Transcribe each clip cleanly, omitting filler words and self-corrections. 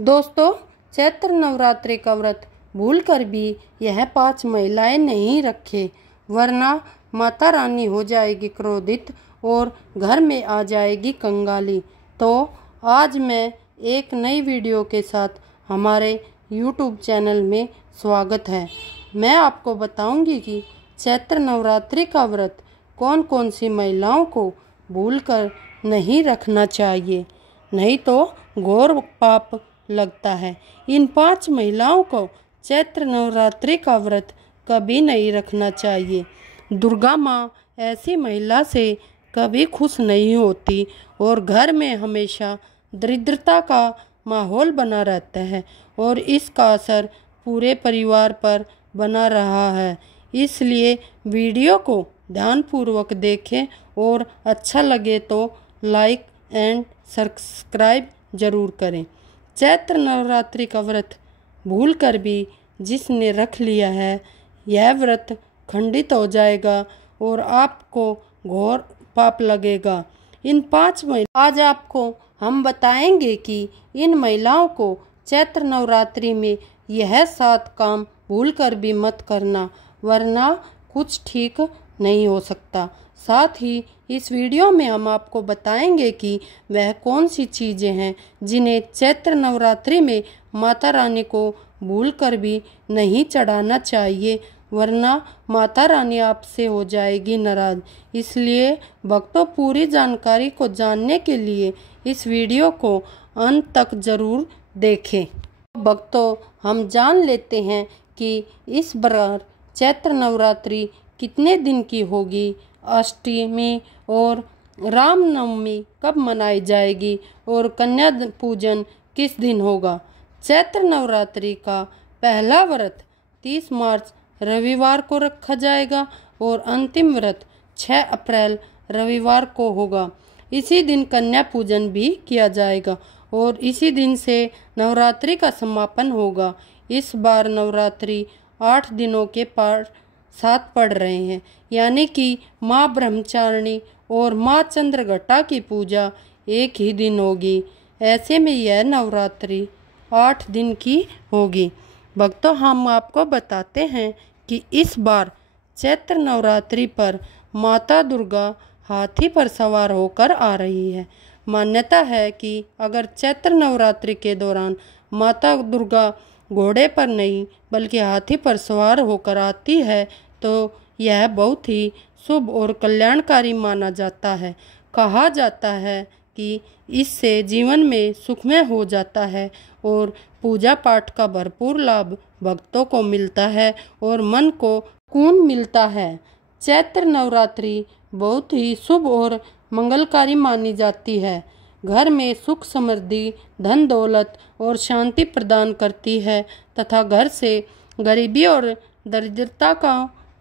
दोस्तों, चैत्र नवरात्रि का व्रत भूलकर भी यह 5 महिलाएं नहीं रखे, वरना माता रानी हो जाएगी क्रोधित और घर में आ जाएगी कंगाली। तो आज मैं एक नई वीडियो के साथ हमारे YouTube चैनल में स्वागत है। मैं आपको बताऊंगी कि चैत्र नवरात्रि का व्रत कौन कौन सी महिलाओं को भूलकर नहीं रखना चाहिए, नहीं तो घोर पाप लगता है। इन 5 महिलाओं को चैत्र नवरात्रि का व्रत कभी नहीं रखना चाहिए। दुर्गा माँ ऐसी महिला से कभी खुश नहीं होती और घर में हमेशा दरिद्रता का माहौल बना रहता है और इसका असर पूरे परिवार पर बना रहा है। इसलिए वीडियो को ध्यानपूर्वक देखें और अच्छा लगे तो लाइक एंड सब्सक्राइब जरूर करें। चैत्र नवरात्रि का व्रत भूलकर भी जिसने रख लिया है, यह व्रत खंडित हो जाएगा और आपको घोर पाप लगेगा। इन 5 महिला आज आपको हम बताएंगे कि इन महिलाओं को चैत्र नवरात्रि में यह 7 काम भूलकर भी मत करना, वरना कुछ ठीक नहीं हो सकता। साथ ही इस वीडियो में हम आपको बताएंगे कि वह कौन सी चीज़ें हैं जिन्हें चैत्र नवरात्रि में माता रानी को भूलकर भी नहीं चढ़ाना चाहिए, वरना माता रानी आपसे हो जाएगी नाराज। इसलिए भक्तों, पूरी जानकारी को जानने के लिए इस वीडियो को अंत तक जरूर देखें। भक्तों, हम जान लेते हैं कि इस बार चैत्र नवरात्रि कितने दिन की होगी, अष्टमी और रामनवमी कब मनाई जाएगी और कन्या पूजन किस दिन होगा। चैत्र नवरात्रि का पहला व्रत 30 मार्च रविवार को रखा जाएगा और अंतिम व्रत 6 अप्रैल रविवार को होगा। इसी दिन कन्या पूजन भी किया जाएगा और इसी दिन से नवरात्रि का समापन होगा। इस बार नवरात्रि 8 दिनों के साथ पड़ रहे हैं, यानी कि माँ ब्रह्मचारिणी और माँ चंद्रघटा की पूजा एक ही दिन होगी। ऐसे में यह नवरात्रि 8 दिन की होगी। भक्तों, हम आपको बताते हैं कि इस बार चैत्र नवरात्रि पर माता दुर्गा हाथी पर सवार होकर आ रही है। मान्यता है कि अगर चैत्र नवरात्रि के दौरान माता दुर्गा घोड़े पर नहीं बल्कि हाथी पर सवार होकर आती है तो यह बहुत ही शुभ और कल्याणकारी माना जाता है। कहा जाता है कि इससे जीवन में सुखमय हो जाता है और पूजा पाठ का भरपूर लाभ भक्तों को मिलता है और मन को सुकून मिलता है। चैत्र नवरात्रि बहुत ही शुभ और मंगलकारी मानी जाती है। घर में सुख समृद्धि, धन दौलत और शांति प्रदान करती है तथा घर से गरीबी और दरिद्रता का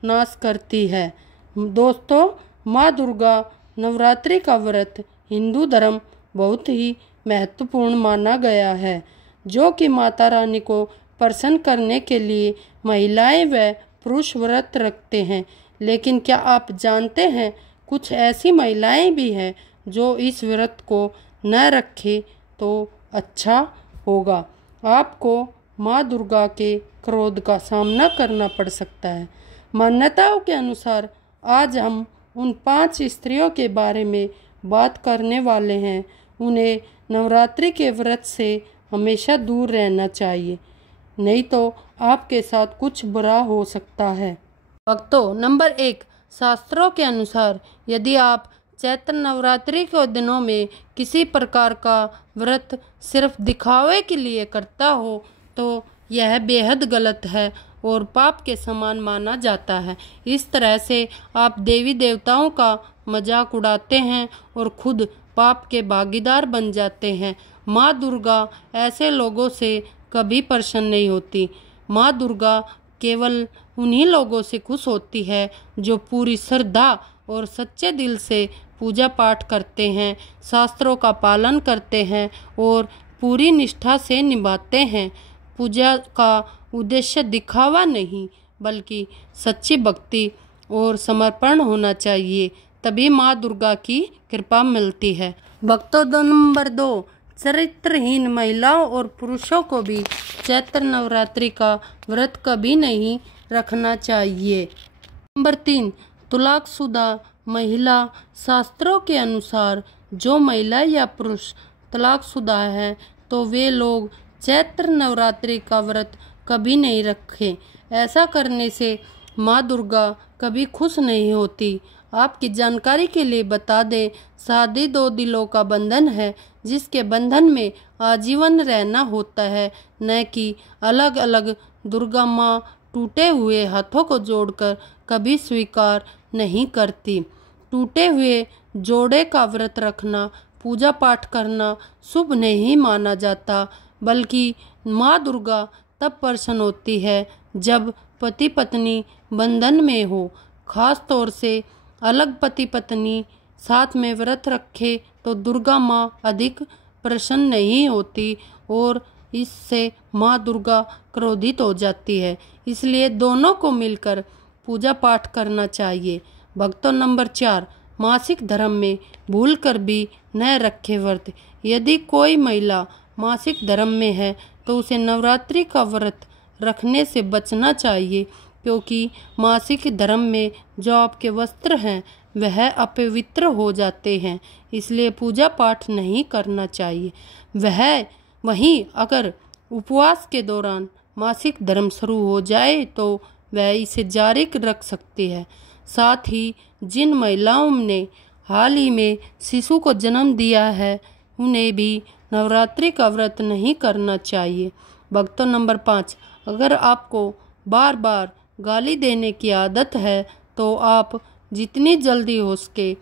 नाश करती है। दोस्तों, माँ दुर्गा नवरात्रि का व्रत हिंदू धर्म बहुत ही महत्वपूर्ण माना गया है, जो कि माता रानी को प्रसन्न करने के लिए महिलाएं व पुरुष व्रत रखते हैं। लेकिन क्या आप जानते हैं, कुछ ऐसी महिलाएं भी हैं जो इस व्रत को न रखें तो अच्छा होगा। आपको माँ दुर्गा के क्रोध का सामना करना पड़ सकता है। मान्यताओं के अनुसार आज हम उन 5 स्त्रियों के बारे में बात करने वाले हैं। उन्हें नवरात्रि के व्रत से हमेशा दूर रहना चाहिए, नहीं तो आपके साथ कुछ बुरा हो सकता है। भक्तों, नंबर 1, शास्त्रों के अनुसार यदि आप चैत्र नवरात्रि के दिनों में किसी प्रकार का व्रत सिर्फ दिखावे के लिए करता हो तो यह बेहद गलत है और पाप के समान माना जाता है। इस तरह से आप देवी देवताओं का मजाक उड़ाते हैं और खुद पाप के भागीदार बन जाते हैं। माँ दुर्गा ऐसे लोगों से कभी प्रसन्न नहीं होती। माँ दुर्गा केवल उन्हीं लोगों से खुश होती है जो पूरी श्रद्धा और सच्चे दिल से पूजा पाठ करते हैं, शास्त्रों का पालन करते हैं और पूरी निष्ठा से निभाते हैं। पूजा का उद्देश्य दिखावा नहीं बल्कि सच्ची भक्ति और समर्पण होना चाहिए, तभी माँ दुर्गा की कृपा मिलती है। भक्तों, नंबर 2, चरित्रहीन महिलाओं और पुरुषों को भी चैत्र नवरात्रि का व्रत कभी नहीं रखना चाहिए। नंबर 3, तलाकशुदा महिला। शास्त्रों के अनुसार जो महिला या पुरुष तलाकशुदा है तो वे लोग चैत्र नवरात्रि का व्रत कभी नहीं रखें। ऐसा करने से माँ दुर्गा कभी खुश नहीं होती। आपकी जानकारी के लिए बता दें, शादी 2 दिलों का बंधन है, जिसके बंधन में आजीवन रहना होता है, न कि अलग अलग। दुर्गा माँ टूटे हुए हाथों को जोड़कर कभी स्वीकार नहीं करती। टूटे हुए जोड़े का व्रत रखना, पूजा पाठ करना शुभ नहीं माना जाता, बल्कि माँ दुर्गा तब प्रसन्न होती है जब पति पत्नी बंधन में हो। खास तौर से अलग पति पत्नी साथ में व्रत रखे तो दुर्गा माँ अधिक प्रसन्न नहीं होती और इससे माँ दुर्गा क्रोधित हो जाती है। इसलिए दोनों को मिलकर पूजा पाठ करना चाहिए। भक्तों, नंबर 4, मासिक धर्म में भूलकर भी न रखे व्रत। यदि कोई महिला मासिक धर्म में है तो उसे नवरात्रि का व्रत रखने से बचना चाहिए, क्योंकि मासिक धर्म में जो आपके वस्त्र हैं वह अपवित्र हो जाते हैं, इसलिए पूजा पाठ नहीं करना चाहिए। वहीं अगर उपवास के दौरान मासिक धर्म शुरू हो जाए तो वह इसे जारी रख सकती है। साथ ही जिन महिलाओं ने हाल ही में शिशु को जन्म दिया है उन्हें भी नवरात्रि का व्रत नहीं करना चाहिए। भक्तों, नंबर 5, अगर आपको बार बार गाली देने की आदत है तो आप जितनी जल्दी हो सके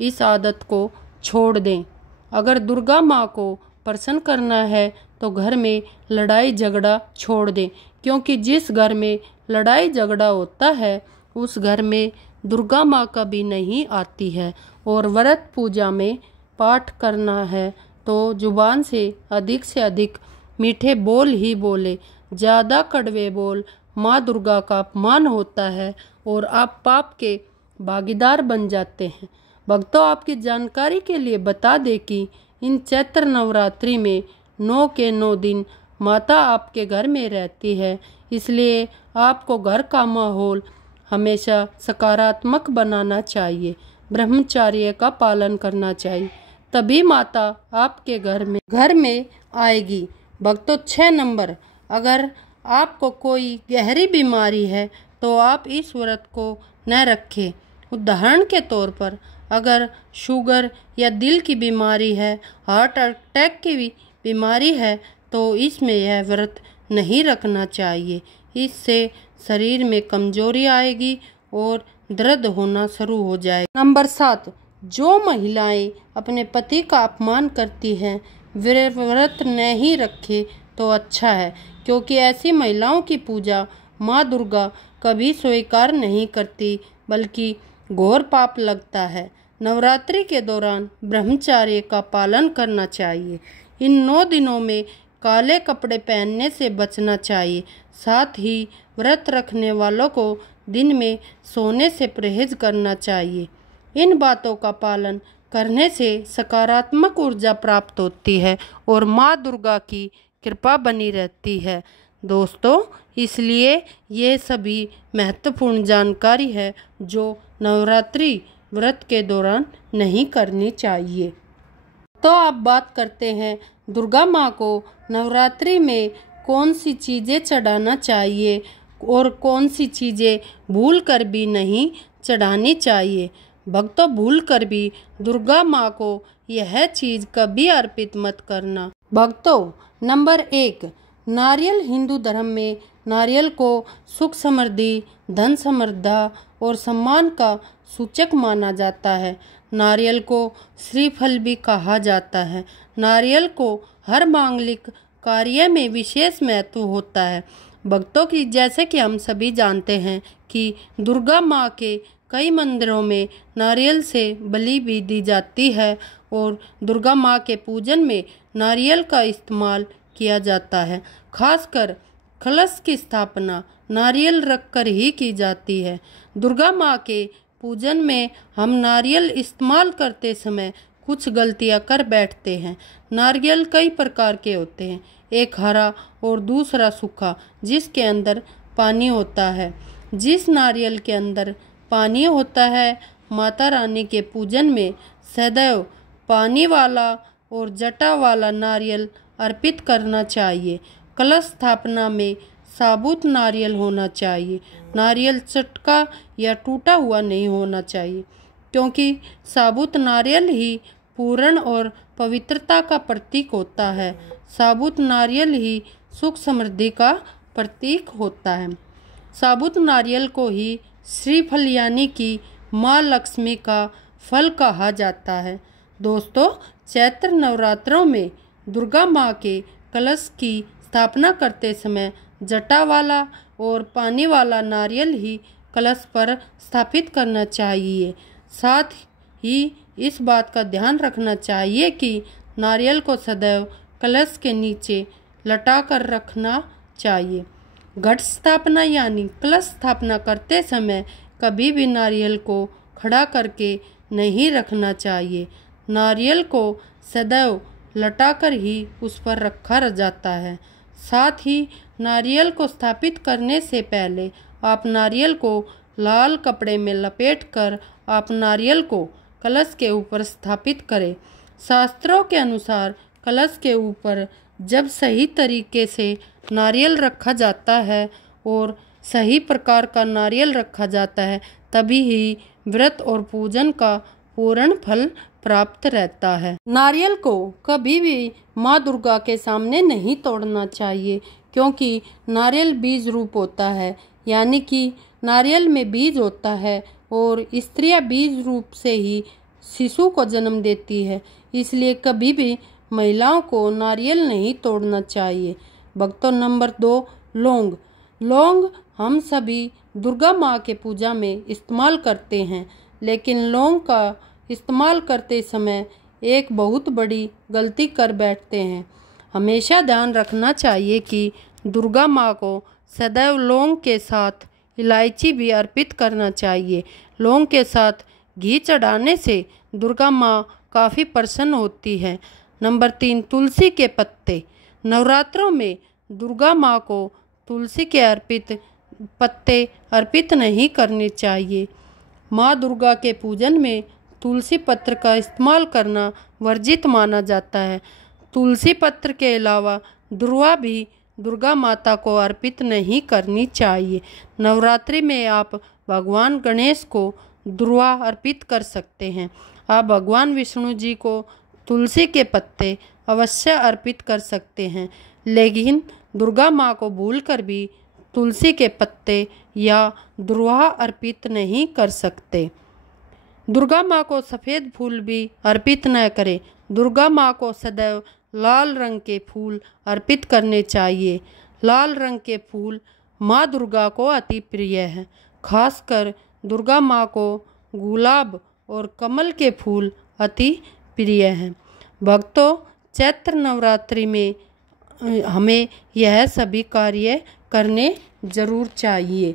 इस आदत को छोड़ दें। अगर दुर्गा माँ को प्रसन्न करना है तो घर में लड़ाई झगड़ा छोड़ दें, क्योंकि जिस घर में लड़ाई झगड़ा होता है उस घर में दुर्गा माँ कभी नहीं आती है। और व्रत पूजा में पाठ करना है तो जुबान से अधिक मीठे बोल ही बोले। ज़्यादा कड़वे बोल माँ दुर्गा का अपमान होता है और आप पाप के भागीदार बन जाते हैं। भक्तों, आपकी जानकारी के लिए बता दें कि इन चैत्र नवरात्रि में 9 के 9 दिन माता आपके घर में रहती है, इसलिए आपको घर का माहौल हमेशा सकारात्मक बनाना चाहिए, ब्रह्मचर्य का पालन करना चाहिए, तभी माता आपके घर में आएगी। भक्तों, 6 नंबर, अगर आपको कोई गहरी बीमारी है तो आप इस व्रत को न रखें। उदाहरण के तौर पर अगर शुगर या दिल की बीमारी है, हार्ट अटैक की बीमारी है तो इसमें यह व्रत नहीं रखना चाहिए। इससे शरीर में कमजोरी आएगी और दर्द होना शुरू हो जाएगा। नंबर 7, जो महिलाएं अपने पति का अपमान करती हैं वे व्रत नहीं रखे तो अच्छा है, क्योंकि ऐसी महिलाओं की पूजा माँ दुर्गा कभी स्वीकार नहीं करती, बल्कि घोर पाप लगता है। नवरात्रि के दौरान ब्रह्मचर्य का पालन करना चाहिए। इन 9 दिनों में काले कपड़े पहनने से बचना चाहिए। साथ ही व्रत रखने वालों को दिन में सोने से परहेज करना चाहिए। इन बातों का पालन करने से सकारात्मक ऊर्जा प्राप्त होती है और माँ दुर्गा की कृपा बनी रहती है। दोस्तों, इसलिए ये सभी महत्वपूर्ण जानकारी है जो नवरात्रि व्रत के दौरान नहीं करनी चाहिए। तो अब बात करते हैं दुर्गा माँ को नवरात्रि में कौन सी चीज़ें चढ़ाना चाहिए और कौन सी चीज़ें भूल कर भी नहीं चढ़ानी चाहिए। भक्तों, भूल कर भी दुर्गा माँ को यह चीज़ कभी अर्पित मत करना। भक्तों, नंबर 1, नारियल। हिंदू धर्म में नारियल को सुख समृद्धि, धन समृद्धा और सम्मान का सूचक माना जाता है। नारियल को श्रीफल भी कहा जाता है। नारियल को हर मांगलिक कार्य में विशेष महत्व होता है। भक्तों की जैसे कि हम सभी जानते हैं कि दुर्गा माँ के कई मंदिरों में नारियल से बलि भी दी जाती है और दुर्गा माँ के पूजन में नारियल का इस्तेमाल किया जाता है। खासकर कलश की स्थापना नारियल रखकर ही की जाती है। दुर्गा माँ के पूजन में हम नारियल इस्तेमाल करते समय कुछ गलतियां कर बैठते हैं। नारियल कई प्रकार के होते हैं, एक हरा और दूसरा सूखा जिसके अंदर पानी होता है। जिस नारियल के अंदर पानी होता है माता रानी के पूजन में सदैव पानी वाला और जटा वाला नारियल अर्पित करना चाहिए। कलश स्थापना में साबुत नारियल होना चाहिए। नारियल चटका या टूटा हुआ नहीं होना चाहिए, क्योंकि साबुत नारियल ही पूर्ण और पवित्रता का प्रतीक होता है। साबुत नारियल ही सुख समृद्धि का प्रतीक होता है। साबुत नारियल को ही श्रीफल यानी कि माँ लक्ष्मी का फल कहा जाता है। दोस्तों, चैत्र नवरात्रों में दुर्गा माँ के कलश की स्थापना करते समय जटा वाला और पानी वाला नारियल ही कलश पर स्थापित करना चाहिए। साथ ही इस बात का ध्यान रखना चाहिए कि नारियल को सदैव कलश के नीचे लटाकर रखना चाहिए। घट स्थापना यानी कलश स्थापना करते समय कभी भी नारियल को खड़ा करके नहीं रखना चाहिए। नारियल को सदैव लटाकर ही उस पर रखा जाता है। साथ ही नारियल को स्थापित करने से पहले आप नारियल को लाल कपड़े में लपेटकर आप नारियल को कलश के ऊपर स्थापित करें। शास्त्रों के अनुसार कलश के ऊपर जब सही तरीके से नारियल रखा जाता है और सही प्रकार का नारियल रखा जाता है तभी ही व्रत और पूजन का पूर्ण फल प्राप्त रहता है। नारियल को कभी भी माँ दुर्गा के सामने नहीं तोड़ना चाहिए, क्योंकि नारियल बीज रूप होता है, यानी कि नारियल में बीज होता है और स्त्रियां बीज रूप से ही शिशु को जन्म देती है। इसलिए कभी भी महिलाओं को नारियल नहीं तोड़ना चाहिए। भक्तों, नंबर 2, लौंग। लौंग हम सभी दुर्गा माँ के पूजा में इस्तेमाल करते हैं, लेकिन लौंग का इस्तेमाल करते समय एक बहुत बड़ी गलती कर बैठते हैं। हमेशा ध्यान रखना चाहिए कि दुर्गा माँ को सदैव लौंग के साथ इलायची भी अर्पित करना चाहिए। लौंग के साथ घी चढ़ाने से दुर्गा माँ काफ़ी प्रसन्न होती है। नंबर 3, तुलसी के पत्ते। नवरात्रों में दुर्गा माँ को तुलसी के पत्ते अर्पित नहीं करने चाहिए। माँ दुर्गा के पूजन में तुलसी पत्र का इस्तेमाल करना वर्जित माना जाता है। तुलसी पत्र के अलावा दुर्वा भी दुर्गा माता को अर्पित नहीं करनी चाहिए। नवरात्रि में आप भगवान गणेश को दुर्वा अर्पित कर सकते हैं। आप भगवान विष्णु जी को तुलसी के पत्ते अवश्य अर्पित कर सकते हैं, लेकिन दुर्गा माँ को भूलकर भी तुलसी के पत्ते या दुर्वा अर्पित नहीं कर सकते। दुर्गा माँ को सफ़ेद फूल भी अर्पित न करें। दुर्गा माँ को सदैव लाल रंग के फूल अर्पित करने चाहिए। लाल रंग के फूल माँ दुर्गा को अति प्रिय है। खासकर दुर्गा माँ को गुलाब और कमल के फूल अति प्रिय हैं। भक्तों, चैत्र नवरात्रि में हमें यह सभी कार्य करने जरूर चाहिए।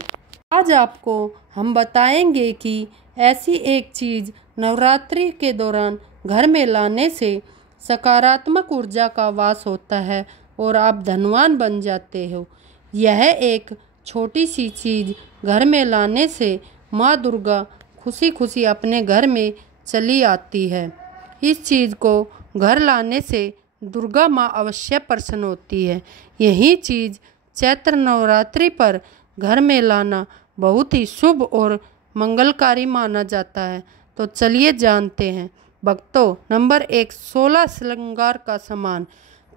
आज आपको हम बताएंगे कि ऐसी एक चीज़ नवरात्रि के दौरान घर में लाने से सकारात्मक ऊर्जा का वास होता है और आप धनवान बन जाते हो। यह एक छोटी सी चीज़ घर में लाने से माँ दुर्गा खुशी खुशी अपने घर में चली आती है। इस चीज़ को घर लाने से दुर्गा माँ अवश्य प्रसन्न होती है। यही चीज़ चैत्र नवरात्रि पर घर में लाना बहुत ही शुभ और मंगलकारी माना जाता है। तो चलिए जानते हैं। भक्तों, नंबर 1, 16 श्रृंगार का सामान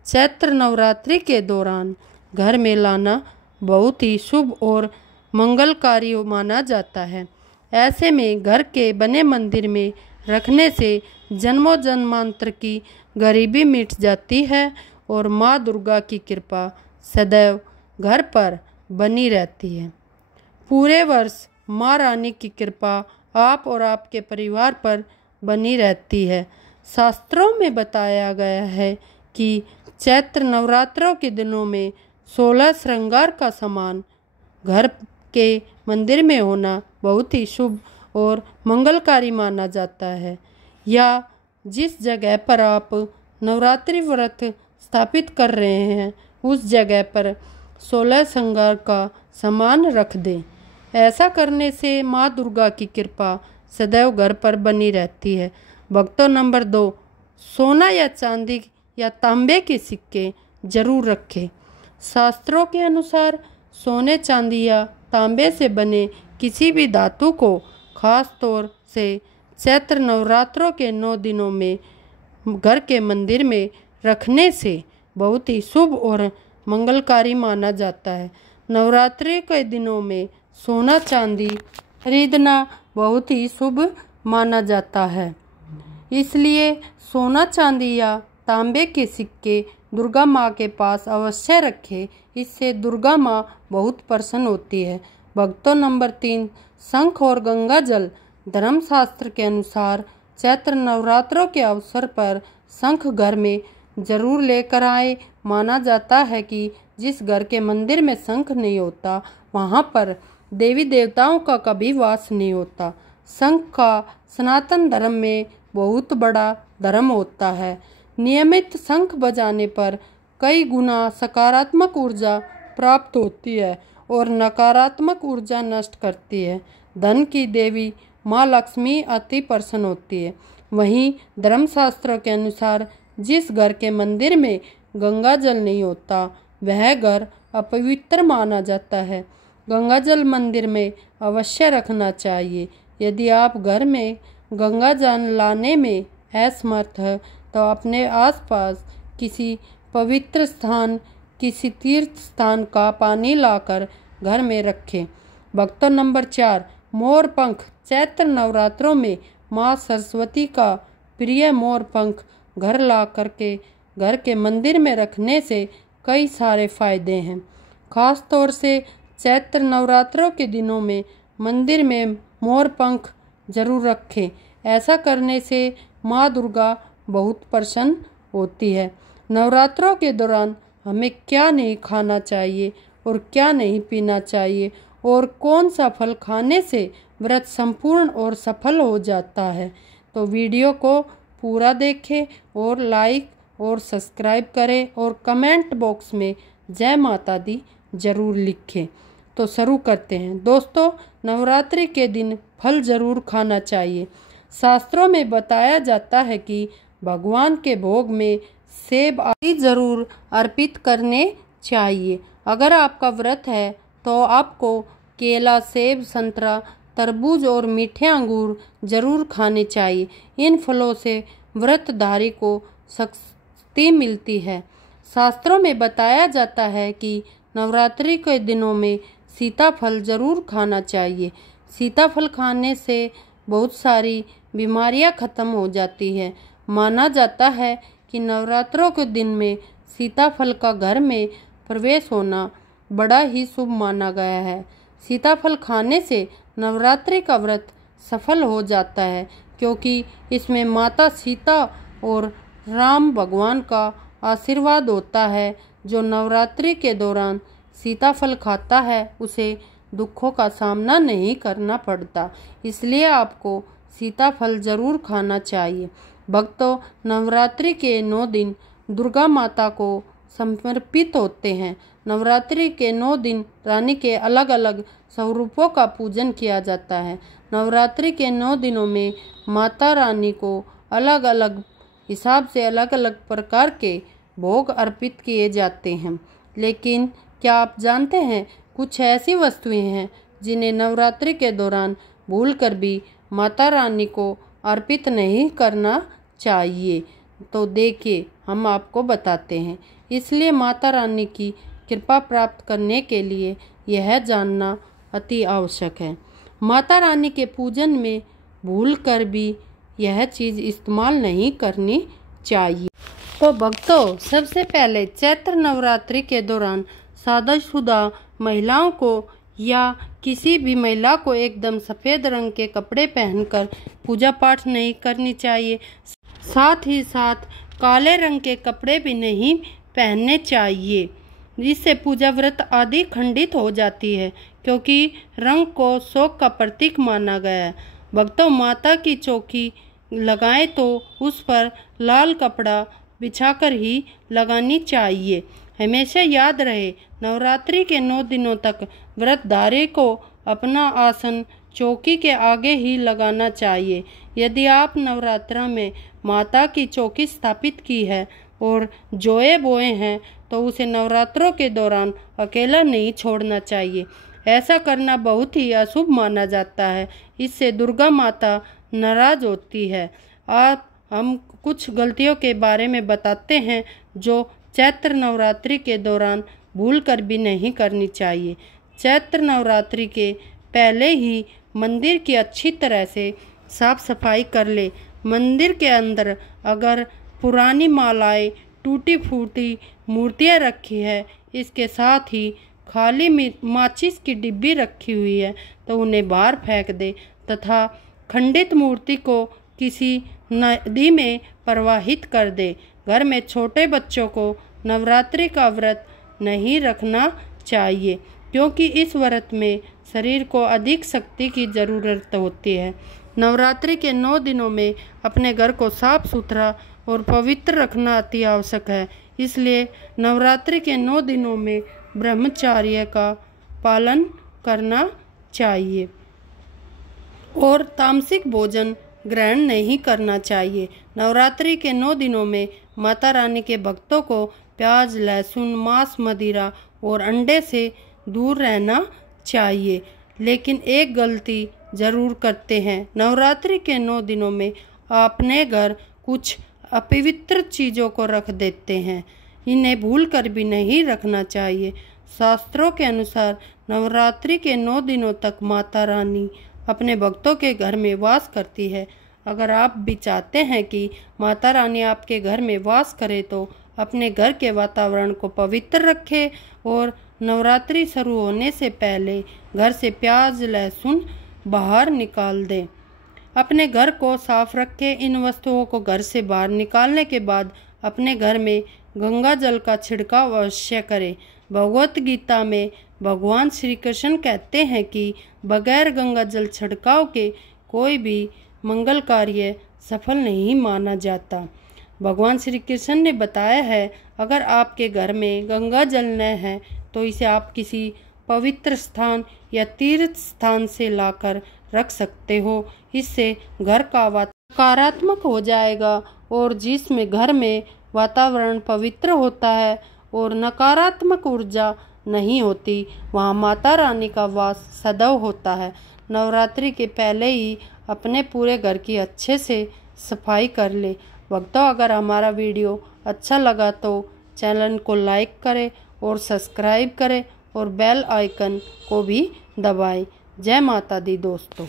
चैत्र नवरात्रि के दौरान घर में लाना बहुत ही शुभ और मंगलकारी माना जाता है। ऐसे में घर के बने मंदिर में रखने से जन्मों जन्मांतर की गरीबी मिट जाती है और माँ दुर्गा की कृपा सदैव घर पर बनी रहती है। पूरे वर्ष माँ रानी की कृपा आप और आपके परिवार पर बनी रहती है। शास्त्रों में बताया गया है कि चैत्र नवरात्रों के दिनों में 16 श्रृंगार का सामान घर के मंदिर में होना बहुत ही शुभ और मंगलकारी माना जाता है। या जिस जगह पर आप नवरात्रि व्रत स्थापित कर रहे हैं उस जगह पर 16 श्रृंगार का सामान रख दें। ऐसा करने से माँ दुर्गा की कृपा सदैव घर पर बनी रहती है। भक्तों, नंबर 2, सोना या चांदी या तांबे के सिक्के जरूर रखें। शास्त्रों के अनुसार सोने, चांदी या तांबे से बने किसी भी धातु को खास तौर से चैत्र नवरात्रों के 9 दिनों में घर के मंदिर में रखने से बहुत ही शुभ और मंगलकारी माना जाता है। नवरात्रि के दिनों में सोना चांदी खरीदना बहुत ही शुभ माना जाता है, इसलिए सोना, चांदी या तांबे के सिक्के दुर्गा माँ के पास अवश्य रखें। इससे दुर्गा माँ बहुत प्रसन्न होती है। भक्तों, नंबर 3, शंख और गंगा जल। धर्मशास्त्र के अनुसार चैत्र नवरात्रों के अवसर पर शंख घर में जरूर लेकर आए। माना जाता है कि जिस घर के मंदिर में शंख नहीं होता वहाँ पर देवी देवताओं का कभी वास नहीं होता। शंख का सनातन धर्म में बहुत बड़ा धर्म होता है। नियमित शंख बजाने पर कई गुना सकारात्मक ऊर्जा प्राप्त होती है और नकारात्मक ऊर्जा नष्ट करती है। धन की देवी माँ लक्ष्मी अति प्रसन्न होती है। वहीं धर्मशास्त्रों के अनुसार जिस घर के मंदिर में गंगा जल नहीं होता वह घर अपवित्र माना जाता है। गंगा जल मंदिर में अवश्य रखना चाहिए। यदि आप घर में गंगा जल लाने में असमर्थ है तो अपने आसपास किसी पवित्र स्थान, किसी तीर्थ स्थान का पानी लाकर घर में रखें। भक्तों, नंबर 4, मोर पंख। चैत्र नवरात्रों में माँ सरस्वती का प्रिय मोर पंख घर ला करके घर के मंदिर में रखने से कई सारे फायदे हैं। खास तौर से चैत्र नवरात्रों के दिनों में मंदिर में मोर पंख जरूर रखें। ऐसा करने से माँ दुर्गा बहुत प्रसन्न होती है। नवरात्रों के दौरान हमें क्या नहीं खाना चाहिए और क्या नहीं पीना चाहिए और कौन सा फल खाने से व्रत संपूर्ण और सफल हो जाता है, तो वीडियो को पूरा देखें और लाइक और सब्सक्राइब करें और कमेंट बॉक्स में जय माता दी जरूर लिखें। तो शुरू करते हैं। दोस्तों, नवरात्रि के दिन फल जरूर खाना चाहिए। शास्त्रों में बताया जाता है कि भगवान के भोग में सेब आदि जरूर अर्पित करने चाहिए। अगर आपका व्रत है तो आपको केला, सेब, संतरा, तरबूज और मीठे अंगूर जरूर खाने चाहिए। इन फलों से व्रतधारी को शक्ति मिलती है। शास्त्रों में बताया जाता है कि नवरात्रि के दिनों में सीताफल जरूर खाना चाहिए। सीताफल खाने से बहुत सारी बीमारियां खत्म हो जाती है। माना जाता है कि नवरात्रों के दिन में सीताफल का घर में प्रवेश होना बड़ा ही शुभ माना गया है। सीताफल खाने से नवरात्रि का व्रत सफल हो जाता है, क्योंकि इसमें माता सीता और राम भगवान का आशीर्वाद होता है। जो नवरात्रि के दौरान सीताफल खाता है उसे दुखों का सामना नहीं करना पड़ता, इसलिए आपको सीताफल जरूर खाना चाहिए। भक्तों, नवरात्रि के 9 दिन दुर्गा माता को समर्पित होते हैं। नवरात्रि के 9 दिन रानी के अलग अलग स्वरूपों का पूजन किया जाता है। नवरात्रि के 9 दिनों में माता रानी को अलग अलग हिसाब से अलग अलग प्रकार के भोग अर्पित किए जाते हैं। लेकिन क्या आप जानते हैं, कुछ ऐसी वस्तुएं हैं जिन्हें नवरात्रि के दौरान भूलकर भी माता रानी को अर्पित नहीं करना चाहिए। तो देखिए, हम आपको बताते हैं। इसलिए माता रानी की कृपा प्राप्त करने के लिए यह जानना अति आवश्यक है। माता रानी के पूजन में भूलकर भी यह चीज़ इस्तेमाल नहीं करनी चाहिए। तो भक्तों, सबसे पहले चैत्र नवरात्रि के दौरान शादीशुदा महिलाओं को या किसी भी महिला को एकदम सफ़ेद रंग के कपड़े पहनकर पूजा पाठ नहीं करनी चाहिए। साथ ही साथ काले रंग के कपड़े भी नहीं पहनने चाहिए, जिससे पूजा व्रत आदि खंडित हो जाती है, क्योंकि रंग को शोक का प्रतीक माना गया है। भक्तों, माता की चौकी लगाएं तो उस पर लाल कपड़ा बिछाकर ही लगानी चाहिए। हमेशा याद रहे, नवरात्रि के 9 दिनों तक व्रतधारी को अपना आसन चौकी के आगे ही लगाना चाहिए। यदि आप नवरात्रा में माता की चौकी स्थापित की है और जोए बोए हैं तो उसे नवरात्रों के दौरान अकेला नहीं छोड़ना चाहिए। ऐसा करना बहुत ही अशुभ माना जाता है। इससे दुर्गा माता नाराज होती है। आप हम कुछ गलतियों के बारे में बताते हैं जो चैत्र नवरात्रि के दौरान भूल कर भी नहीं करनी चाहिए। चैत्र नवरात्रि के पहले ही मंदिर की अच्छी तरह से साफ सफाई कर ले। मंदिर के अंदर अगर पुरानी मालाएं, टूटी फूटी मूर्तियां रखी है, इसके साथ ही खाली माचिस की डिब्बी रखी हुई है तो उन्हें बाहर फेंक दे तथा खंडित मूर्ति को किसी नदी में प्रवाहित कर दे। घर में छोटे बच्चों को नवरात्रि का व्रत नहीं रखना चाहिए क्योंकि इस व्रत में शरीर को अधिक शक्ति की ज़रूरत होती है। नवरात्रि के 9 दिनों में अपने घर को साफ सुथरा और पवित्र रखना अति आवश्यक है। इसलिए नवरात्रि के 9 दिनों में ब्रह्मचर्य का पालन करना चाहिए और तामसिक भोजन ग्रहण नहीं करना चाहिए। नवरात्रि के 9 दिनों में माता रानी के भक्तों को प्याज, लहसुन, मांस, मदिरा और अंडे से दूर रहना चाहिए। लेकिन एक गलती जरूर करते हैं। नवरात्रि के 9 दिनों में अपने घर कुछ अपवित्र चीज़ों को रख देते हैं। इन्हें भूल कर भी नहीं रखना चाहिए। शास्त्रों के अनुसार नवरात्रि के 9 दिनों तक माता रानी अपने भक्तों के घर में वास करती है। अगर आप भी चाहते हैं कि माता रानी आपके घर में वास करे तो अपने घर के वातावरण को पवित्र रखें और नवरात्रि शुरू होने से पहले घर से प्याज, लहसुन बाहर निकाल दें। अपने घर को साफ रखें। इन वस्तुओं को घर से बाहर निकालने के बाद अपने घर में गंगा जल का छिड़काव अवश्य करें। भगवत गीता में भगवान श्री कृष्ण कहते हैं कि बगैर गंगा जल छिड़काव के कोई भी मंगल कार्य सफल नहीं माना जाता। भगवान श्री कृष्ण ने बताया है, अगर आपके घर में गंगा जल न है तो इसे आप किसी पवित्र स्थान या तीर्थ स्थान से लाकर रख सकते हो। इससे घर का वातावरण सकारात्मक हो जाएगा और जिसमें घर में वातावरण पवित्र होता है और नकारात्मक ऊर्जा नहीं होती, वहाँ माता रानी का वास सदैव होता है। नवरात्रि के पहले ही अपने पूरे घर की अच्छे से सफाई कर ले। भक्तों, अगर हमारा वीडियो अच्छा लगा तो चैनल को लाइक करें और सब्सक्राइब करें और बेल आइकन को भी दबाएं। जय माता दी दोस्तों।